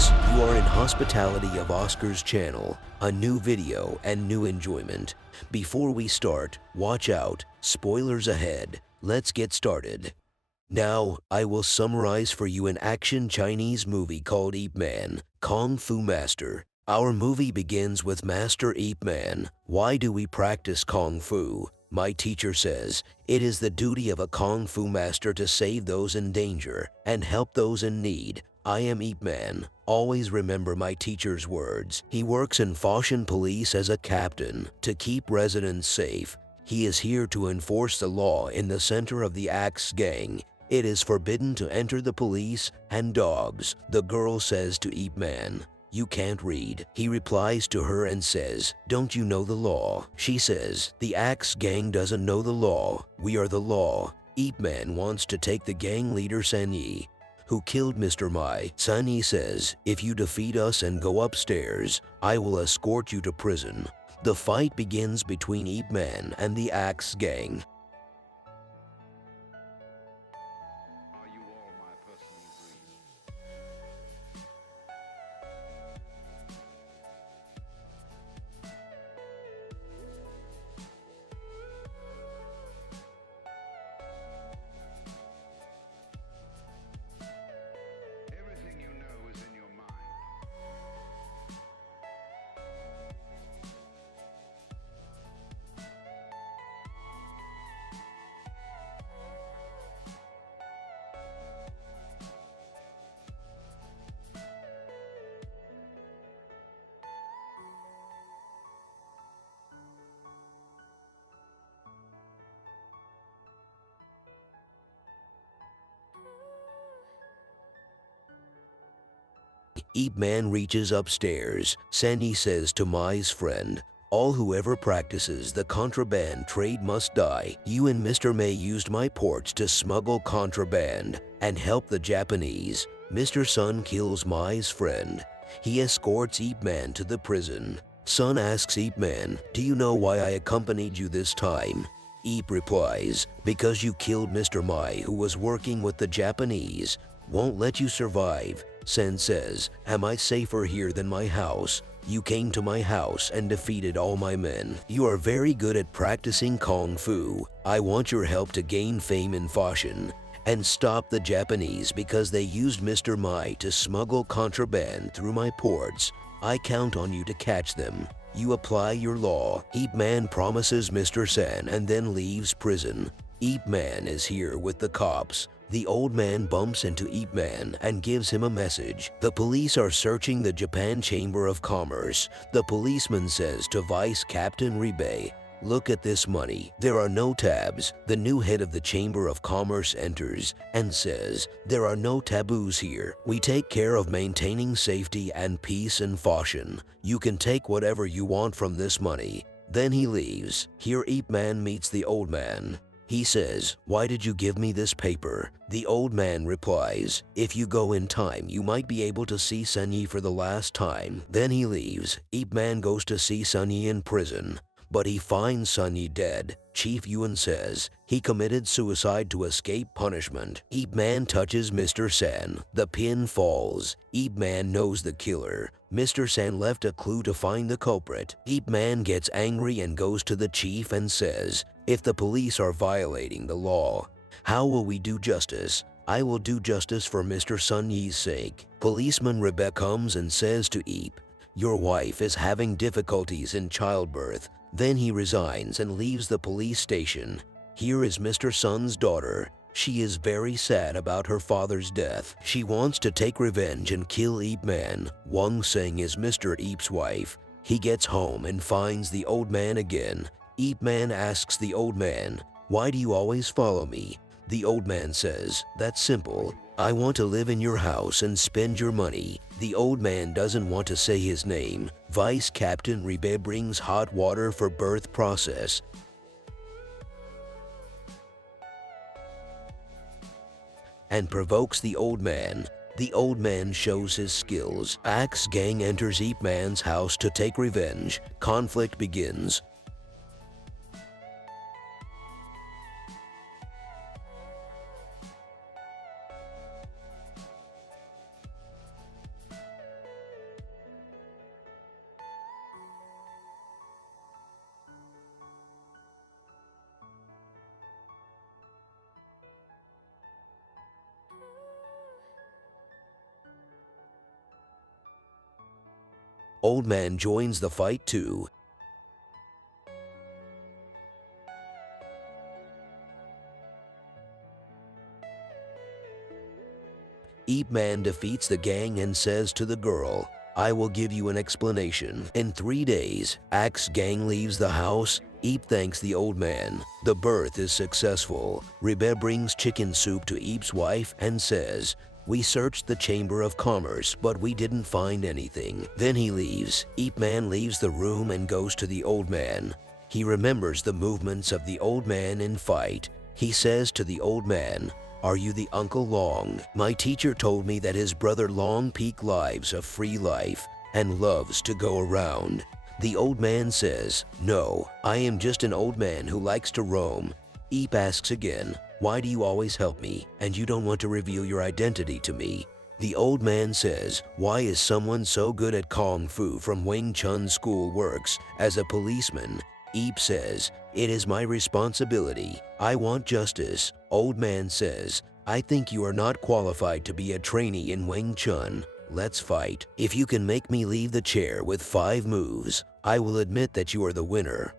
Please, you are in hospitality of Oscar's channel, a new video and new enjoyment. Before we start, watch out, spoilers ahead. Let's get started. Now, I will summarize for you an action Chinese movie called Ip Man, Kung Fu Master. Our movie begins with Master Ip Man. Why do we practice Kung Fu? My teacher says, it is the duty of a Kung Fu master to save those in danger and help those in need. I am Ip Man. Always remember my teacher's words. He works in Foshan police as a captain to keep residents safe. He is here to enforce the law in the center of the Axe gang. It is forbidden to enter the police and dogs. The girl says to Ip Man, "You can't read." He replies to her and says, "Don't you know the law?" She says, "The Axe gang doesn't know the law. We are the law." Ip Man wants to take the gang leader Sanyi, who killed Mr. Mai. Sanyi says, "If you defeat us and go upstairs, I will escort you to prison." The fight begins between Ip Man and the Axe gang. Are you all my personal dreams? Everything you know is in your mind. Ip Man reaches upstairs. Sandy says to Mai's friend, "All whoever practices the contraband trade must die. You and Mr. May used my ports to smuggle contraband and help the Japanese." Mr. Sun kills Mai's friend. He escorts Ip Man to the prison. Sun asks Ip Man, "Do you know why I accompanied you this time?" Ip replies, "Because you killed Mr. Mai, who was working with the Japanese. Won't let you survive." Sen says, "Am I safer here than my house? You came to my house and defeated all my men. You are very good at practicing Kung Fu. I want your help to gain fame in Foshan and stop the Japanese because they used Mr. Mai to smuggle contraband through my ports. I count on you to catch them. You apply your law." Ip Man promises Mr. San and then leaves prison. Ip Man is here with the cops. The old man bumps into Ip Man and gives him a message. The police are searching the Japan Chamber of Commerce. The policeman says to Vice Captain Ribe, "Look at this money. There are no tabs." The new head of the Chamber of Commerce enters and says, "There are no taboos here. We take care of maintaining safety and peace in Foshan. You can take whatever you want from this money." Then he leaves. Here Ip Man meets the old man. He says, "Why did you give me this paper?" The old man replies, "If you go in time, you might be able to see Sanyi for the last time." Then he leaves. Ip Man goes to see Sanyi in prison, but he finds Sanyi dead. Chief Yuan says he committed suicide to escape punishment. Ip Man touches Mr. San. The pin falls. Ip Man knows the killer. Mr. San left a clue to find the culprit. Ip Man gets angry and goes to the chief and says, "If the police are violating the law, how will we do justice? I will do justice for Mr. Sun Yi's sake." Policeman Rebecca comes and says to Ip, "Your wife is having difficulties in childbirth." Then he resigns and leaves the police station. Here is Mr. Sun's daughter. She is very sad about her father's death. She wants to take revenge and kill Ip Man. Wang Seng is Mr. Ip's wife. He gets home and finds the old man again. Ip Man asks the old man, "Why do you always follow me?" The old man says, "That's simple. I want to live in your house and spend your money." The old man doesn't want to say his name. Vice Captain Ribe brings hot water for birth process and provokes the old man. The old man shows his skills. Axe gang enters Ip Man's house to take revenge. Conflict begins. Old man joins the fight too. Ip Man defeats the gang and says to the girl, I will give you an explanation. In 3 days, Axe gang leaves the house. Ip thanks the old man. The birth is successful. Rebe brings chicken soup to Ip's wife and says, we searched the Chamber of Commerce, but we didn't find anything. Then he leaves. Ip Man leaves the room and goes to the old man. He remembers the movements of the old man in fight. He says to the old man, are you the Uncle Long? My teacher told me that his brother Long Peak lives a free life and loves to go around. The old man says, no, I am just an old man who likes to roam. Ip asks again, why do you always help me and you don't want to reveal your identity to me? The old man says, why is someone so good at Kung Fu from Wing Chun school works as a policeman? Ip says, it is my responsibility. I want justice. Old man says, I think you are not qualified to be a trainee in Wing Chun. Let's fight. If you can make me leave the chair with 5 moves, I will admit that you are the winner.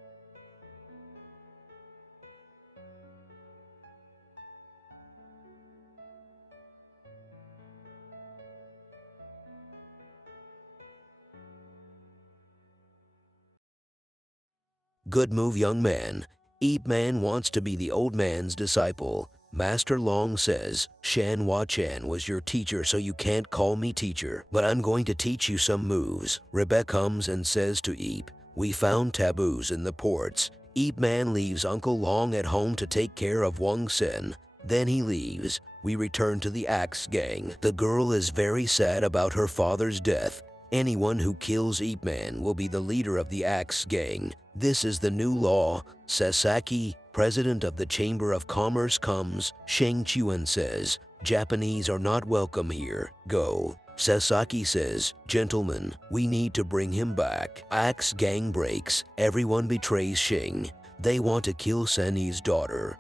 Good move, young man. Ip Man wants to be the old man's disciple. Master Long says, Shan Hua Chan was your teacher, so you can't call me teacher, but I'm going to teach you some moves. Rebecca comes and says to Ip, we found taboos in the ports. Ip Man leaves Uncle Long at home to take care of Wang Sen. Then he leaves. We return to the Axe gang. The girl is very sad about her father's death. Anyone who kills Ip Man will be the leader of the Axe gang. This is the new law. Sasaki, president of the Chamber of Commerce, comes. Sheng Chuan says, Japanese are not welcome here. Go. Sasaki says, gentlemen, we need to bring him back. Axe gang breaks. Everyone betrays Sheng. They want to kill Seni's daughter.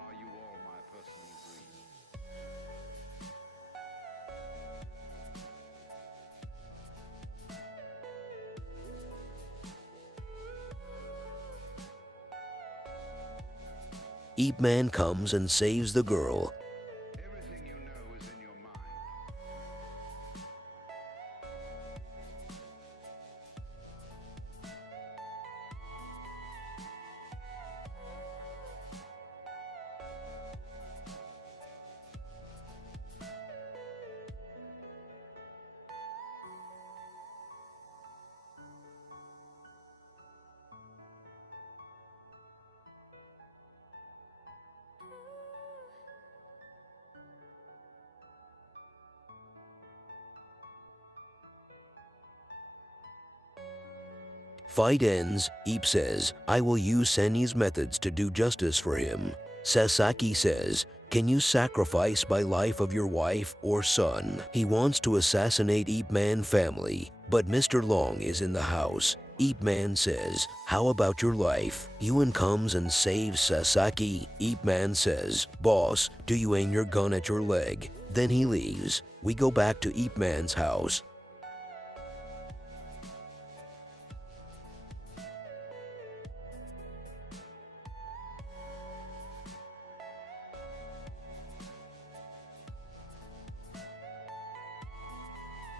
Are you all my personal dreams? Ip Man comes and saves the girl. Everything you know is in your mind. Fight ends. Ip says, I will use Seni's methods to do justice for him. Sasaki says, can you sacrifice my life of your wife or son? He wants to assassinate Ip Man family, but Mr. Long is in the house. Ip Man says, how about your life? Yuan comes and saves Sasaki. Ip Man says, boss, do you aim your gun at your leg? Then he leaves. We go back to Ip Man's house.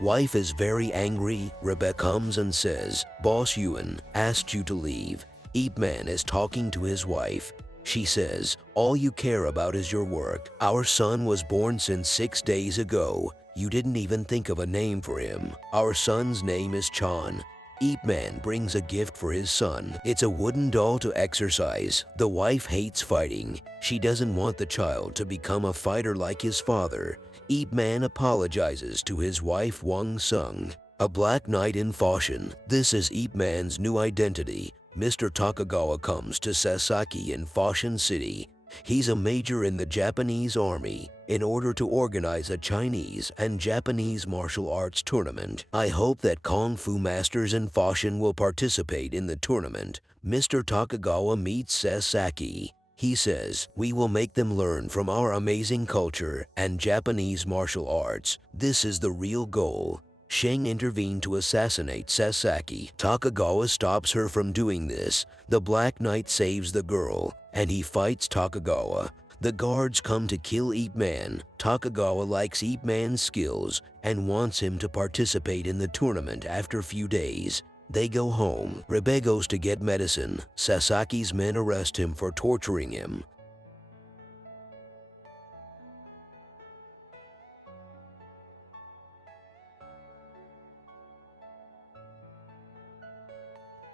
Wife is very angry. Rebecca comes and says, Boss Yuan asked you to leave. Ip Man is talking to his wife. She says, all you care about is your work. Our son was born since 6 days ago. You didn't even think of a name for him. Our son's name is Chan. Ip Man brings a gift for his son. It's a wooden doll to exercise. The wife hates fighting. She doesn't want the child to become a fighter like his father. Ip Man apologizes to his wife Wang Sung. A black knight in Foshan. This is Ip Man's new identity. Mr. Takagawa comes to Sasaki in Foshan City. He's a major in the Japanese army. In order to organize a Chinese and Japanese martial arts tournament, I hope that Kung Fu masters in Foshan will participate in the tournament. Mr. Takagawa meets Sasaki. He says, "We will make them learn from our amazing culture and Japanese martial arts. This is the real goal." Sheng intervened to assassinate Sasaki. Takagawa stops her from doing this. The Black Knight saves the girl, and he fights Takagawa. The guards come to kill Ip Man. Takagawa likes Ip Man's skills and wants him to participate in the tournament after a few days. They go home. Ribe goes to get medicine. Sasaki's men arrest him for torturing him.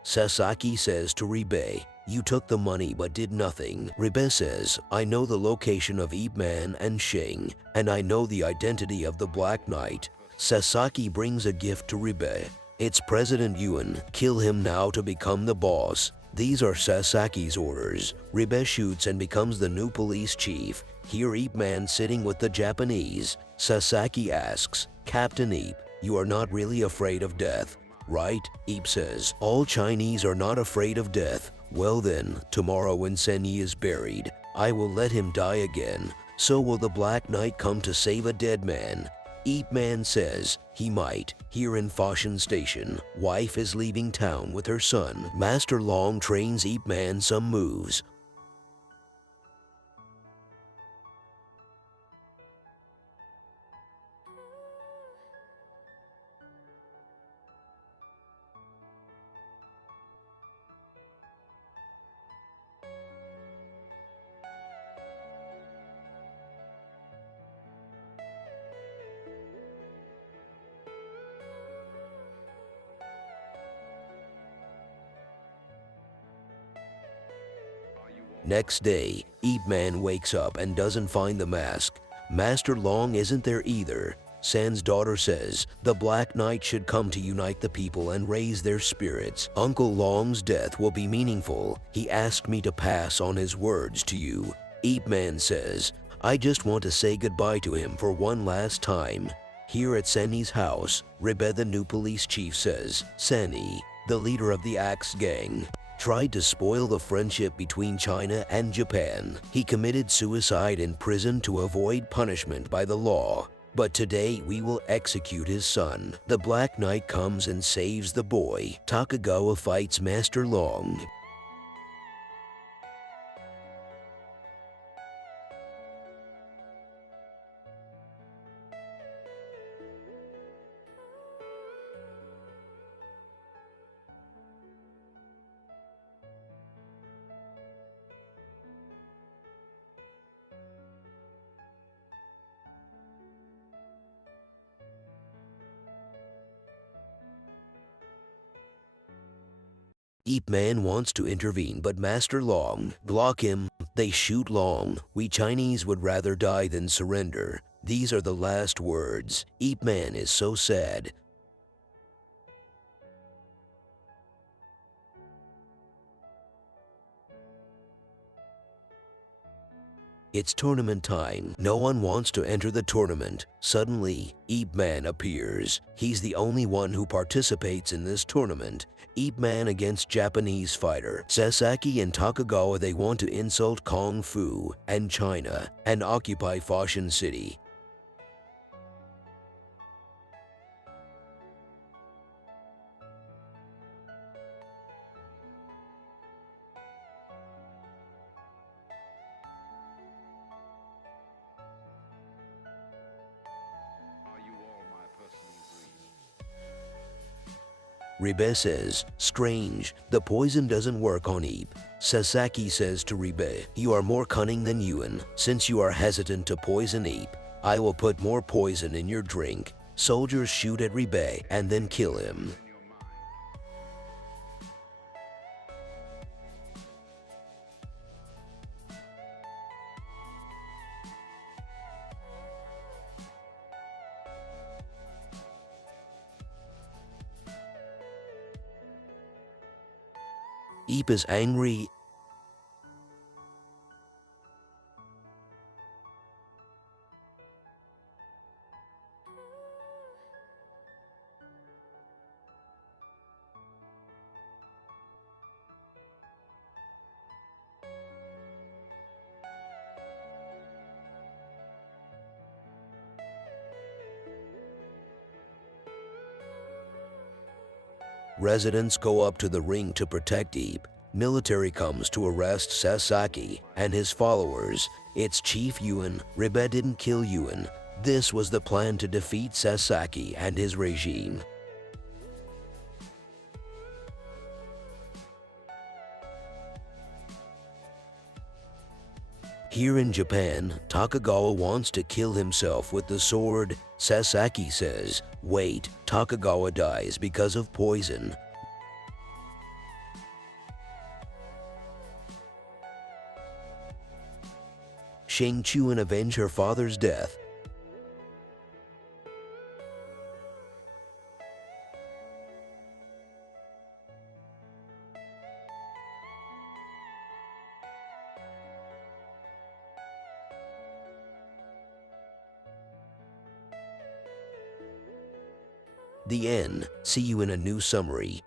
Sasaki says to Ribe, "You took the money but did nothing." Ribe says, "I know the location of Ip Man and Sheng, and I know the identity of the Black Knight." Sasaki brings a gift to Ribe. It's President Yuan. Kill him now to become the boss. These are Sasaki's orders. Ribe shoots and becomes the new police chief. Here Ip Man sitting with the Japanese. Sasaki asks, "Captain Ip, you are not really afraid of death, right?" Ip says, "All Chinese are not afraid of death." "Well then, tomorrow when Senyi is buried, I will let him die again. So will the Black Knight come to save a dead man." Ip Man says he might. Here in Foshan Station, wife is leaving town with her son. Master Long trains Ip Man some moves. Next day, Ip Man wakes up and doesn't find the mask. Master Long isn't there either. San's daughter says the Black Knight should come to unite the people and raise their spirits. Uncle Long's death will be meaningful. He asked me to pass on his words to you. Ip Man says, "I just want to say goodbye to him for one last time." Here at Senny's house, Ribe, the new police chief, says Senny, the leader of the Axe gang, tried to spoil the friendship between China and Japan. He committed suicide in prison to avoid punishment by the law. But today we will execute his son. The Black Knight comes and saves the boy. Takagawa fights Master Long. Ip Man wants to intervene, but Master Long block him. They shoot Long. "We Chinese would rather die than surrender." These are the last words. Ip Man is so sad. It's tournament time. No one wants to enter the tournament. Suddenly, Ip Man appears. He's the only one who participates in this tournament. Ip Man against Japanese fighter. Sasaki and Takagawa, they want to insult Kung Fu and China and occupy Foshan City. Are you all my personal dreams? Ribe says, "Strange, the poison doesn't work on Ip." Sasaki says to Ribe, "You are more cunning than Yuan. Since you are hesitant to poison Ip, I will put more poison in your drink." Soldiers shoot at Ribe and then kill him. In your mind. Ip is angry. Residents go up to the ring to protect Ip. Military comes to arrest Sasaki and his followers. It's Chief Yuan. Ribe didn't kill Yuan. This was the plan to defeat Sasaki and his regime. Here in Japan, Takagawa wants to kill himself with the sword. Sasaki says, "Wait, Takagawa dies because of poison." Shang-Chuan avenge her father's death. The end. See you in a new summary.